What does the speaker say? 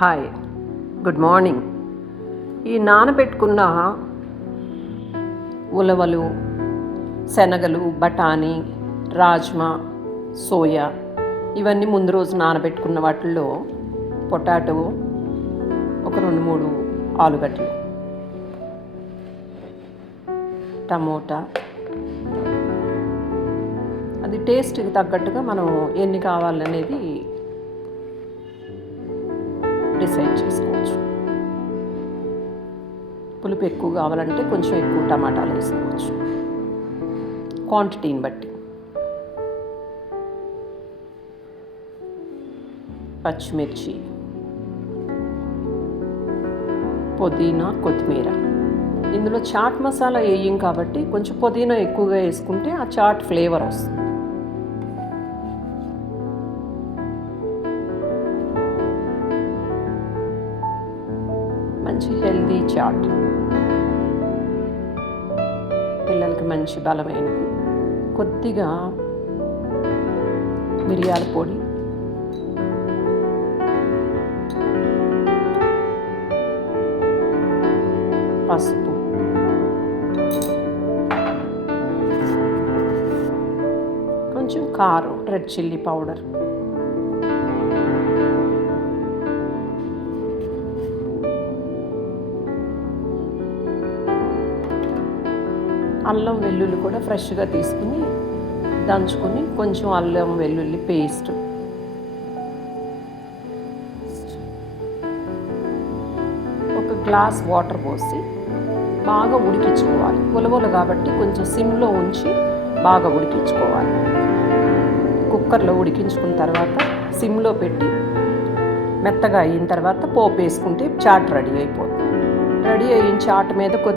Hi, good morning. ఈ నానబెట్టుకున్న ఉలవలు, శనగలు, బఠానీ, రాజ్మా, సోయా ఇవన్నీ ముందు రోజు నానబెట్టుకున్న వాటిల్లో పొటాటో, ఒక 2-3 ఆలుగడ్డలు, టమోటా, అది టేస్ట్కి తగ్గట్టుగా మనం ఎన్ని కావాలనేది డిసైడ్ చేసుకోవచ్చు. పులుపు ఎక్కువ కావాలంటే కొంచెం ఎక్కువ టమాటాలు వేసుకోవచ్చు, క్వాంటిటీని బట్టి. పచ్చిమిర్చి, పుదీనా, కొత్తిమీర. ఇందులో చాట్ మసాలా వేయం కాబట్టి కొంచెం పుదీనా ఎక్కువగా వేసుకుంటే ఆ చాట్ ఫ్లేవర్ వస్తుంది. మంచి హెల్దీ చాట్, పిల్లలకి మంచి బలమైనది. కొద్దిగా మిరియాల పొడి, పసుపు, కొంచెం కారం, రెడ్ చిల్లీ పౌడర్, అల్లం వెల్లుల్లి కూడా ఫ్రెష్గా తీసుకుని దంచుకొని కొంచెం అల్లం వెల్లుల్లి పేస్ట్, ఒక గ్లాస్ వాటర్ పోసి బాగా ఉడికించుకోవాలి. ఉలవలు కాబట్టి కొంచెం సిమ్లో ఉంచి బాగా ఉడికించుకోవాలి. కుక్కర్లో ఉడికించుకున్న తర్వాత సిమ్లో పెట్టి మెత్తగా అయిన తర్వాత పోపు వేసుకుంటే చాట్ రెడీ అయిపోతుంది. రెడీ అయిన చాట్ మీద